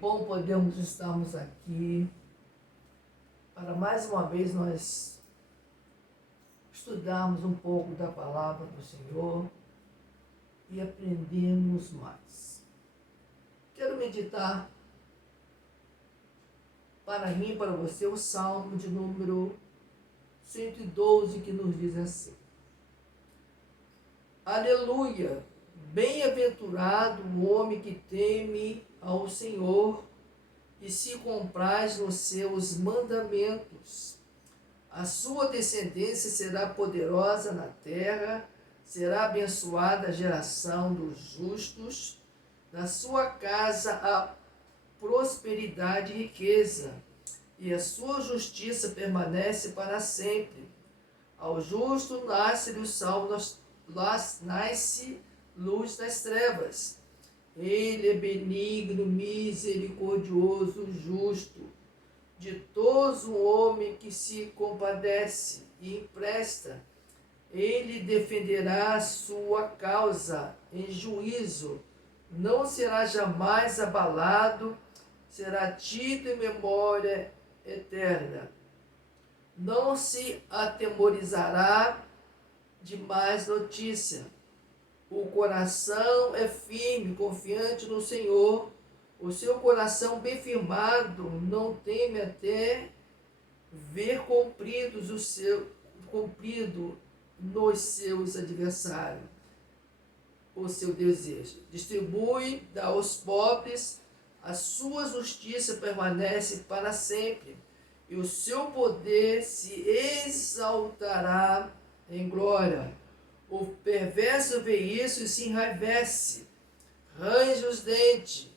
bom podermos estarmos aqui para mais uma vez nós estudarmos um pouco da palavra do Senhor e aprendermos mais. Quero meditar para mim e para você o Salmo de número 112, que nos diz assim: Aleluia! Bem-aventurado o homem que teme ao Senhor e se compraz nos seus mandamentos. A sua descendência será poderosa na terra, será abençoada a geração dos justos. Na sua casa há prosperidade e riqueza, e a sua justiça permanece para sempre. Ao justo nasce-lhe o salvo, nasce luz das trevas. Ele é benigno, misericordioso, justo, ditoso o homem que se compadece e empresta. Ele defenderá a sua causa em juízo, não será jamais abalado, será tido em memória eterna. Não se atemorizará de mais notícia. O coração é firme, confiante no Senhor. O seu coração bem firmado não teme até ver cumprido nos seus adversários o seu desejo. Distribui, dá aos pobres, a sua justiça permanece para sempre, e o seu poder se exaltará em glória. O perverso vê isso e se enraivece, range os dentes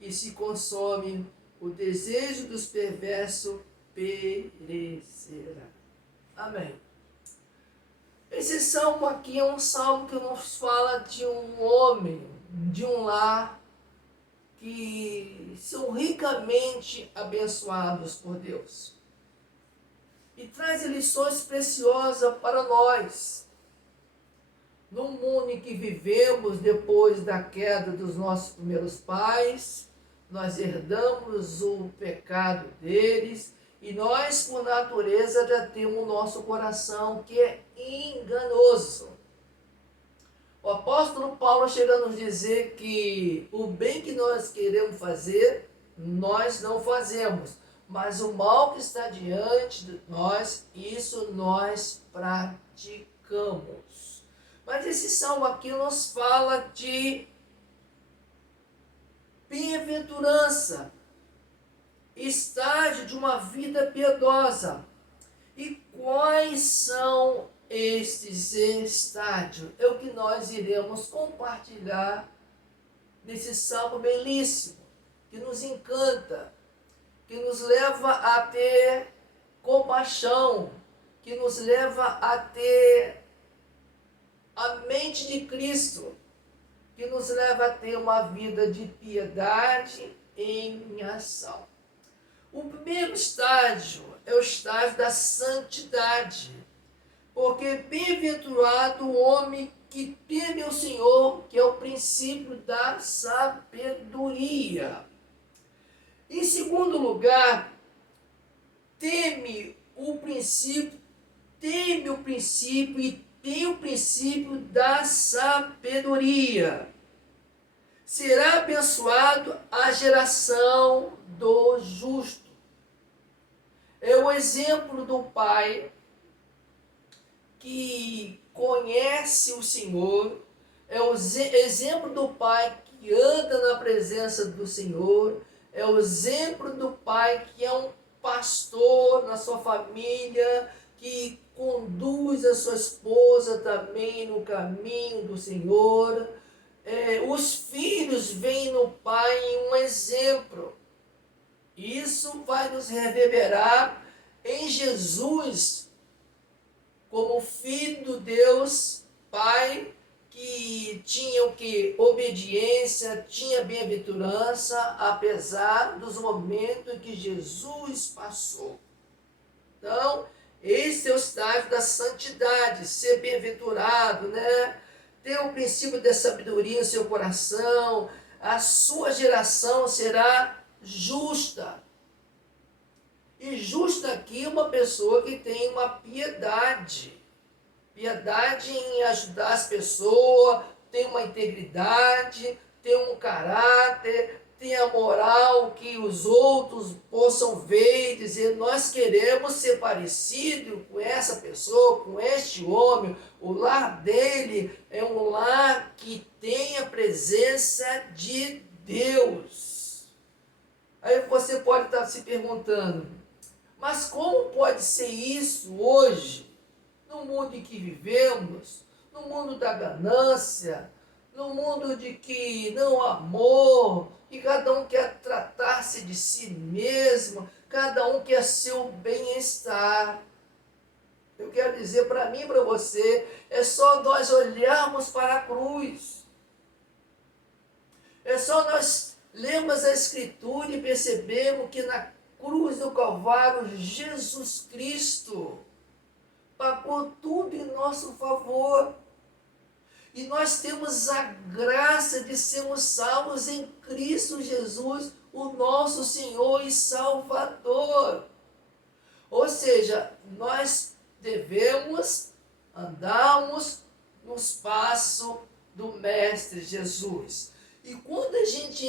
e se consome. O desejo dos perversos perecerá. Amém. Esse salmo aqui é um salmo que nos fala de um homem, de um lar, que são ricamente abençoados por Deus. E traz lições preciosas para nós. No mundo em que vivemos depois da queda dos nossos primeiros pais, nós herdamos o pecado deles e nós, por natureza, já temos o nosso coração que é enganoso. O apóstolo Paulo chega a nos dizer que o bem que nós queremos fazer, nós não fazemos, mas o mal que está diante de nós, isso nós praticamos. Mas esse salmo aqui nos fala de bem-aventurança, estágio de uma vida piedosa. E quais são estes estágios? É o que nós iremos compartilhar nesse salmo belíssimo, que nos encanta, que nos leva a ter compaixão, que nos leva a ter a mente de Cristo, que nos leva a ter uma vida de piedade em ação. O primeiro estágio é o estágio da santidade, porque bem-aventurado o homem que teme o Senhor, que é o princípio da sabedoria. Em segundo lugar, teme o princípio e tem o princípio da sabedoria. Será abençoado a geração do justo. É o exemplo do pai que conhece o Senhor, é o exemplo do pai que anda na presença do Senhor, é o exemplo do pai que é um pastor na sua família, que conduz a sua esposa também no caminho do Senhor. Os filhos veem no pai um exemplo. Isso vai nos reverberar em Jesus, como filho de Deus, Pai, que tinha o que? Obediência, tinha bem-aventurança, apesar dos momentos que Jesus passou. Então, esse é o estágio da santidade, ser bem-aventurado, né? Ter o princípio da sabedoria em seu coração. A sua geração será justa. E justa aqui é uma pessoa que tem uma piedade. Piedade em ajudar as pessoas, tem uma integridade, tem um caráter, tem a moral que os outros possam ver e dizer: nós queremos ser parecido com essa pessoa, com este homem. O lar dele é um lar que tem a presença de Deus. Aí você pode estar se perguntando: mas como pode ser isso hoje, no mundo em que vivemos, no mundo da ganância, no mundo de que não há amor, e cada um quer tratar-se de si mesmo, cada um quer seu bem-estar? Eu quero dizer para mim e para você, é só nós olharmos para a cruz. É só nós lermos a Escritura e percebermos que na cruz do Calvário, Jesus Cristo pagou tudo em nosso favor. E nós temos a graça de sermos salvos em Cristo Jesus, o nosso Senhor e Salvador. Ou seja, nós devemos andarmos nos passos do Mestre Jesus. E quando a gente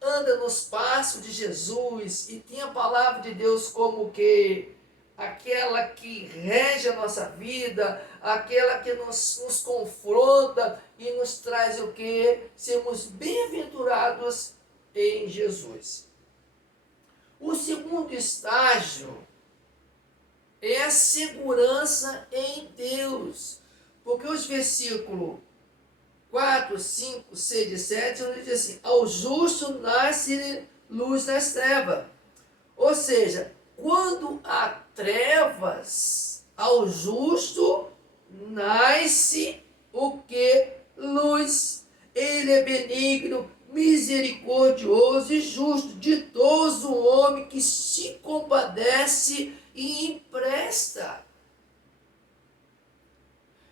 anda nos passos de Jesus e tem a palavra de Deus como que aquela que rege a nossa vida, aquela que nos confronta e nos traz o que? Sermos bem-aventurados em Jesus. O segundo estágio é a segurança em Deus, porque os versículos 4, 5, 6 e 7 nos diz assim: ao justo nasce luz nas trevas. Ou seja, quando há trevas, ao justo nasce o que? Luz. Ele é benigno, misericordioso e justo, ditoso o homem que se compadece e empresta.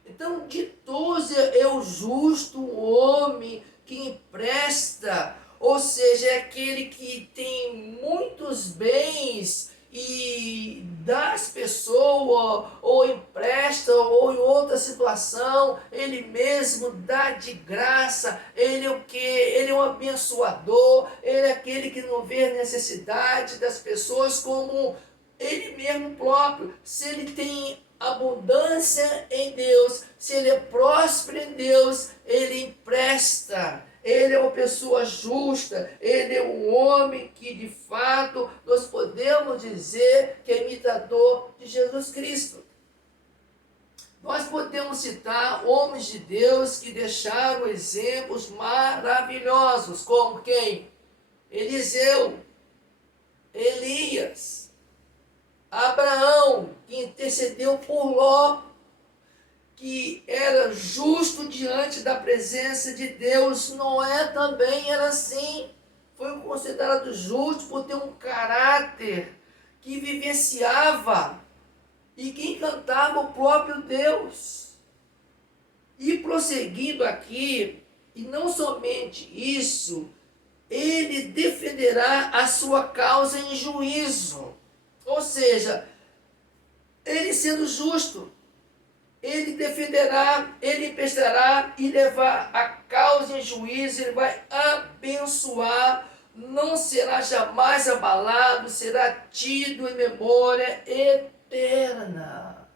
Então, ditoso é o justo, o homem que empresta, ou seja, é aquele que tem muitos bens e dá às pessoas, ou empresta, ou em outra situação, ele mesmo dá de graça. Ele é o quê? Ele é um abençoador, ele é aquele que não vê a necessidade das pessoas como ele mesmo próprio. Se ele tem abundância em Deus, se ele é próspero em Deus, ele empresta. Ele é uma pessoa justa, ele é um homem que de fato nós podemos dizer que é imitador de Jesus Cristo. Nós podemos citar homens de Deus que deixaram exemplos maravilhosos, como quem? Eliseu, Elias, Abraão, que intercedeu por Ló, que era justo diante da presença de Deus. Noé também era assim, foi considerado justo por ter um caráter que vivenciava e que encantava o próprio Deus. E prosseguindo aqui, e não somente isso, ele defenderá a sua causa em juízo. Ou seja, ele sendo justo, ele defenderá, ele emprestará e levar a causa em juízo, ele vai abençoar, não será jamais abalado, será tido em memória eterna.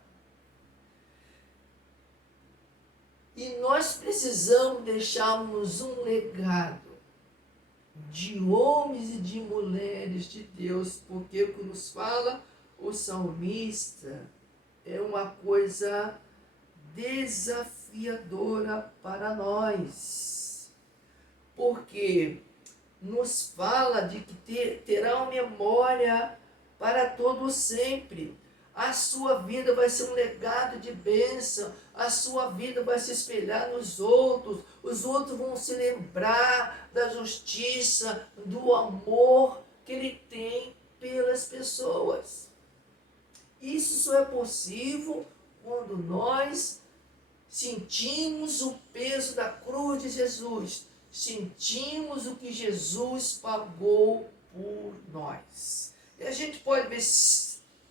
E nós precisamos deixarmos um legado de homens e de mulheres de Deus, porque o que nos fala o salmista é uma coisa desafiadora para nós, porque nos fala de que terá uma memória para todo sempre. A sua vida vai ser um legado de bênção, a sua vida vai se espelhar nos outros, os outros vão se lembrar da justiça, do amor que ele tem pelas pessoas. Isso só é possível quando nós sentimos o peso da cruz de Jesus, sentimos o que Jesus pagou por nós. E a gente pode ver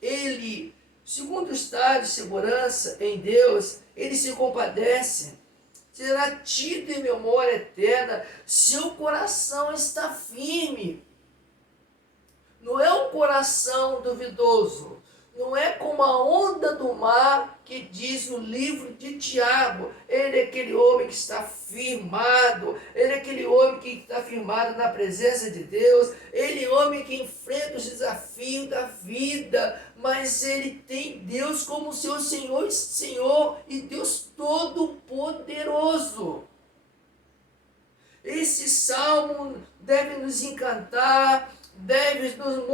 ele, segundo o estado de segurança em Deus, ele se compadece, será tido em memória eterna, seu coração está firme. Não é um coração duvidoso, não é como a onda do mar que diz no livro de Tiago. Ele é aquele homem que está firmado, ele é aquele homem que está firmado na presença de Deus, ele é homem que enfrenta os desafios da vida, mas ele tem Deus como seu Senhor e Deus Todo-Poderoso. Esse salmo deve nos encantar, deve nos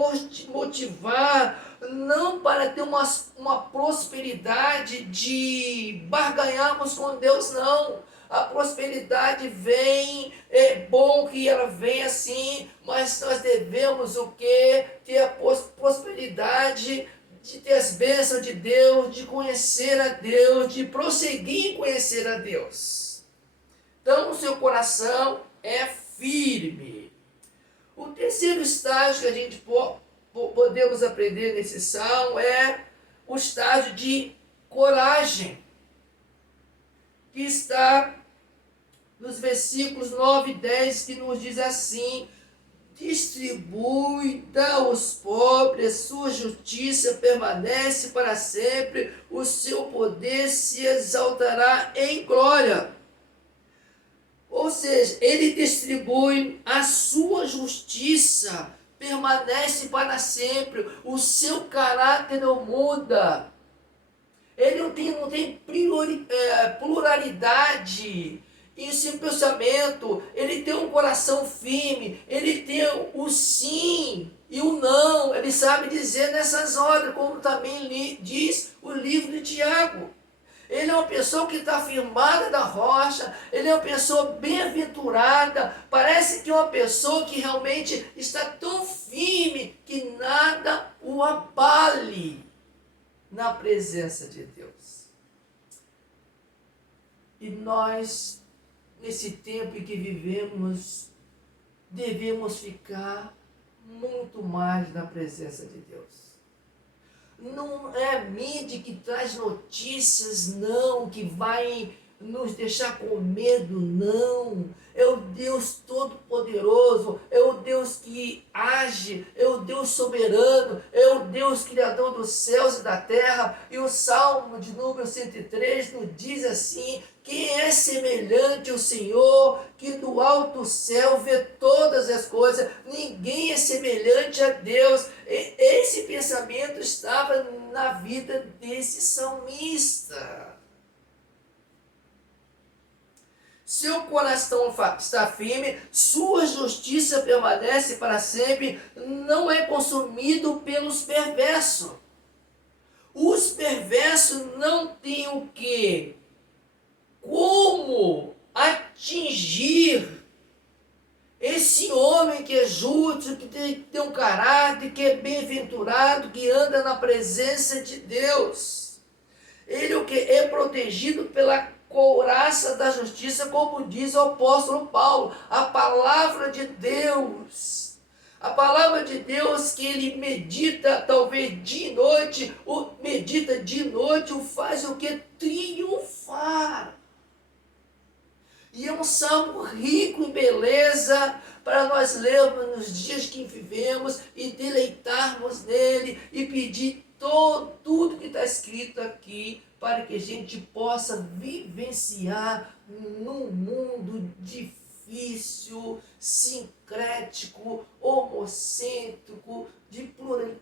motivar, não para ter uma prosperidade de barganharmos com Deus, não. A prosperidade vem, é bom que ela venha assim, mas nós devemos o quê? Ter a prosperidade, de ter as bênçãos de Deus, de conhecer a Deus, de prosseguir em conhecer a Deus. Então o seu coração é firme. O terceiro estágio que a gente podemos aprender nesse salmo é o estágio de coragem, que está nos versículos 9 e 10, que nos diz assim: distribui, dá aos pobres, sua justiça permanece para sempre, o seu poder se exaltará em glória. Ou seja, ele distribui, a sua justiça permanece para sempre, o seu caráter não muda. Ele não tem pluralidade em seu pensamento, ele tem um coração firme, ele tem o sim e o não, ele sabe dizer nessas horas, como também diz o livro de Tiago. Ele é uma pessoa que está firmada da rocha, ele é uma pessoa bem-aventurada, parece que é uma pessoa que realmente está tão firme que nada o abale na presença de Deus. E nós, nesse tempo em que vivemos, devemos ficar muito mais na presença de Deus. Não é a mídia que traz notícias, não, que vai nos deixar com medo, não. É o Deus Todo-Poderoso, é o Deus que age, é o Deus soberano, é o Deus criador dos céus e da terra. E o Salmo de número 103 nos diz assim: quem é semelhante ao Senhor, que do alto céu vê todas as coisas? Ninguém é semelhante a Deus. Esse pensamento estava na vida desse salmista. Seu coração está firme, sua justiça permanece para sempre, não é consumido pelos perversos. Os perversos não têm o quê? Como atingir esse homem que é justo, que tem um caráter, que é bem-aventurado, que anda na presença de Deus. Ele o que é protegido pela couraça da justiça, como diz o apóstolo Paulo, a palavra de Deus. A palavra de Deus que ele medita talvez de noite, o faz o que? Triunfar. E é um salmo rico em beleza para nós lermos nos dias que vivemos e deleitarmos nele e pedir tudo que está escrito aqui para que a gente possa vivenciar num mundo difícil, sincrético, homocêntrico, de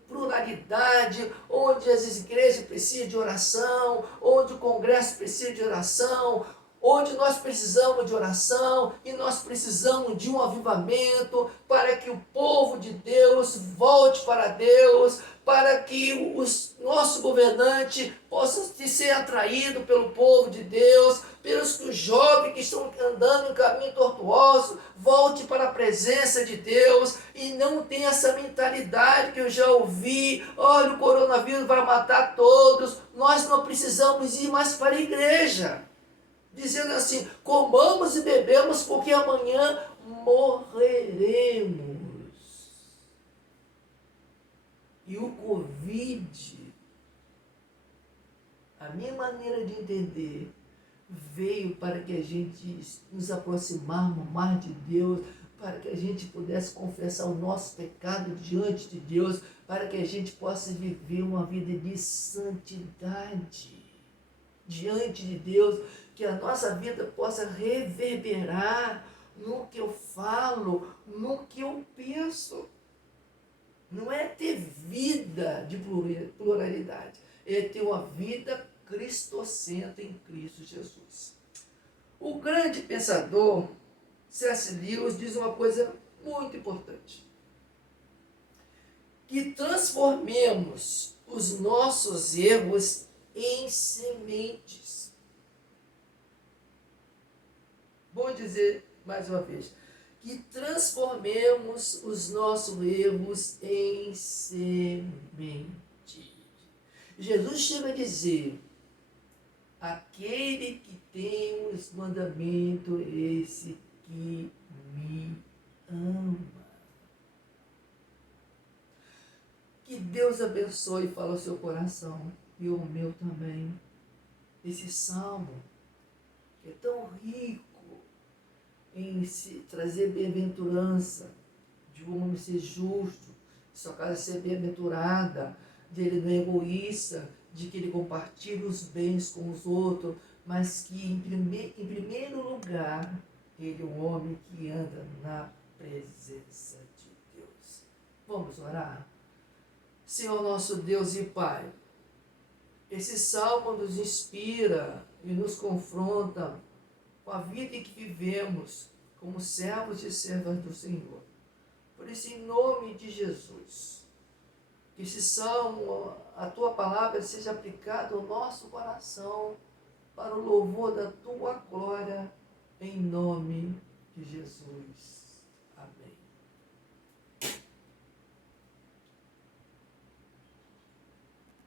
pluralidade, onde as igrejas precisam de oração, onde o congresso precisa de oração, onde nós precisamos de oração e nós precisamos de um avivamento para que o povo de Deus volte para Deus, para que os nossos governantes possam ser atraídos pelo povo de Deus, pelos que os jovens que estão andando em caminho tortuoso volte para a presença de Deus e não tenha essa mentalidade que eu já ouvi: olha, o coronavírus vai matar todos, nós não precisamos ir mais para a igreja. Dizendo assim: comamos e bebemos, porque amanhã morreremos. E o Covid, a minha maneira de entender, veio para que a gente nos aproximarmos mais de Deus, para que a gente pudesse confessar o nosso pecado diante de Deus, para que a gente possa viver uma vida de santidade diante de Deus, que a nossa vida possa reverberar no que eu falo, no que eu penso. Não é ter vida de pluralidade, é ter uma vida cristocêntrica em Cristo Jesus. O grande pensador C.S. Lewis diz uma coisa muito importante: que transformemos os nossos erros em sementes. Vou dizer mais uma vez: que transformemos os nossos erros em semente. Jesus chega a dizer: aquele que tem os mandamentos, esse que me ama. Que Deus abençoe e fale ao seu coração, e o meu também. Esse salmo, que é tão rico em se trazer bem-aventurança, de um homem ser justo, de sua casa ser bem-aventurada, de ele não é egoísta, de que ele compartilha os bens com os outros, mas que em primeiro lugar, ele é um homem que anda na presença de Deus. Vamos orar? Senhor nosso Deus e Pai, esse salmo nos inspira e nos confronta com a vida em que vivemos como servos e servas do Senhor. Por isso, em nome de Jesus, que esse salmo, a Tua palavra, seja aplicada ao nosso coração para o louvor da Tua glória, em nome de Jesus.